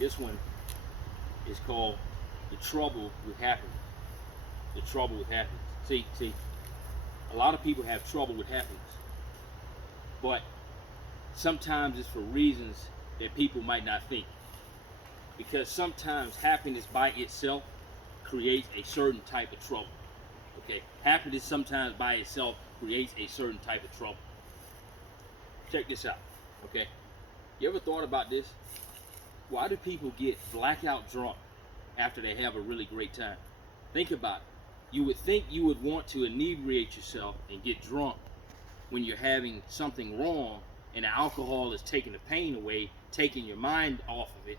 This one is called The Trouble with Happiness. The trouble with happiness. See, a lot of people have trouble with happiness, but sometimes it's for reasons that people might not think. Because sometimes happiness by itself creates a certain type of trouble. Okay, happiness sometimes by itself creates a certain type of trouble. Check this out. Okay, you ever thought about this? Why do people get blackout drunk after they have a really great time? Think about it. You would think you would want to inebriate yourself and get drunk when you're having something wrong and the alcohol is taking the pain away, taking your mind off of it,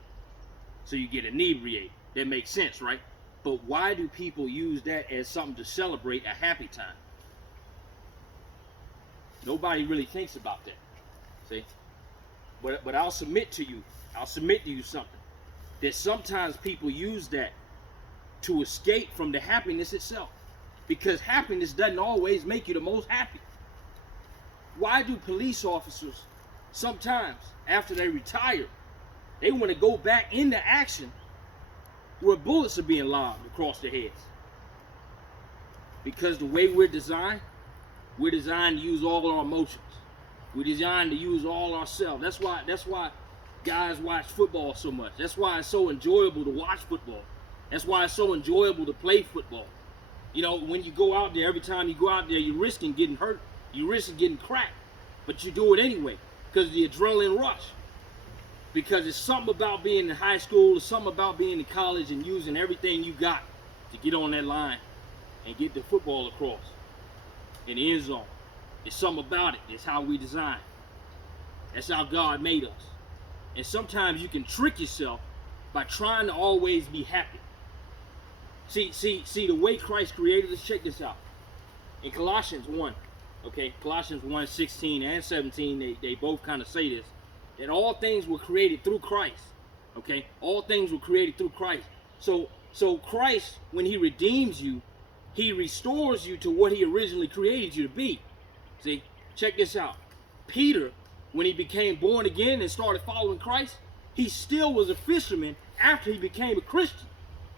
so you get inebriated. That makes sense, right? But why do people use that as something to celebrate a happy time? Nobody really thinks about that. See? But I'll submit to you something. That sometimes people use that to escape from the happiness itself. Because happiness doesn't always make you the most happy. Why do police officers sometimes, after they retire, they want to go back into action where bullets are being lobbed across their heads? Because the way we're designed to use all our emotions. We're designed to use all ourselves. That's why guys watch football so much. That's why it's so enjoyable to watch football. That's why it's so enjoyable to play football. You know, when you go out there, every time you go out there, you're risking getting hurt. You're risking getting cracked. But you do it anyway because of the adrenaline rush. Because it's something about being in high school, it's something about being in college and using everything you got to get on that line and get the football across in the end zone. It's something about it. It's how we design. That's how God made us. And sometimes you can trick yourself by trying to always be happy. See the way Christ created us. Check this out. In Colossians 1, okay, Colossians 1, 16 and 17, they both kind of say this, that all things were created through Christ. Okay, all things were created through Christ. So Christ, when he redeems you, he restores you to what he originally created you to be. See, check this out. Peter, when he became born again and started following Christ, he still was a fisherman after he became a Christian.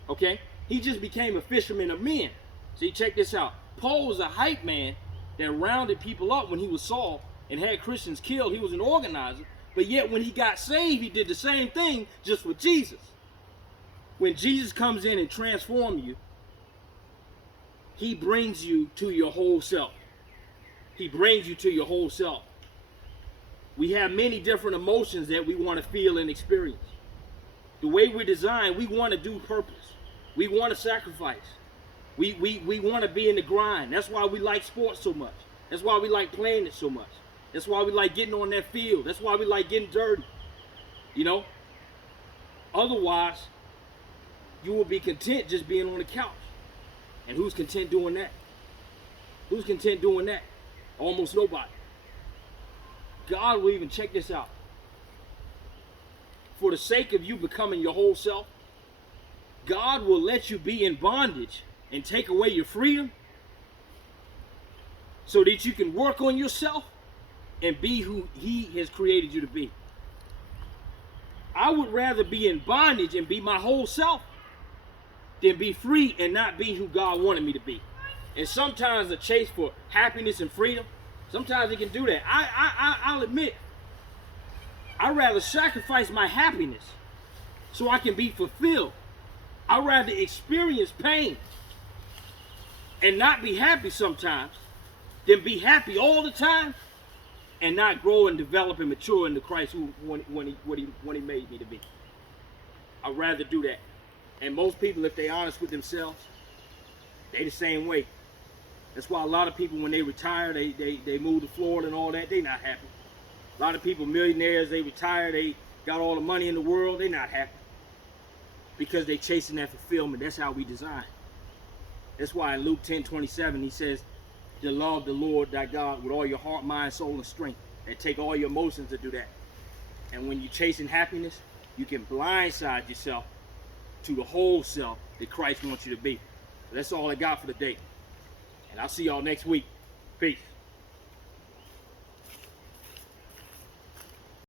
Okay, he just became a fisherman of men. See, check this out. Paul was a hype man that rounded people up when he was Saul and had Christians killed. He was an organizer. But yet when he got saved, he did the same thing just with Jesus. When Jesus comes in and transforms you, he brings you to your whole self. He brings you to your whole self. We have many different emotions that we want to feel and experience. The way we're designed, we want to do purpose. We want to sacrifice. We want to be in the grind. That's why we like sports so much. That's why we like playing it so much. That's why we like getting on that field. That's why we like getting dirty. You know? Otherwise, you will be content just being on the couch. And who's content doing that? Who's content doing that? Almost nobody. God will even, check this out. For the sake of you becoming your whole self, God will let you be in bondage and take away your freedom so that you can work on yourself and be who he has created you to be. I would rather be in bondage and be my whole self than be free and not be who God wanted me to be. And sometimes the chase for happiness and freedom, sometimes it can do that. I'll admit, I'd rather sacrifice my happiness so I can be fulfilled. I'd rather experience pain and not be happy sometimes than be happy all the time and not grow and develop and mature into Christ when he made me to be. I'd rather do that. And most people, if they're honest with themselves, they the same way. That's why a lot of people, when they retire, they move to Florida and all that, they not happy. A lot of people, millionaires, they retire, they got all the money in the world, they not happy. Because they chasing that fulfillment. That's how we design. That's why in Luke 10:27 he says, to love the Lord thy God with all your heart, mind, soul, and strength. And take all your emotions to do that. And when you're chasing happiness, you can blindside yourself to the whole self that Christ wants you to be. So that's all I got for the day. And I'll see y'all next week. Peace.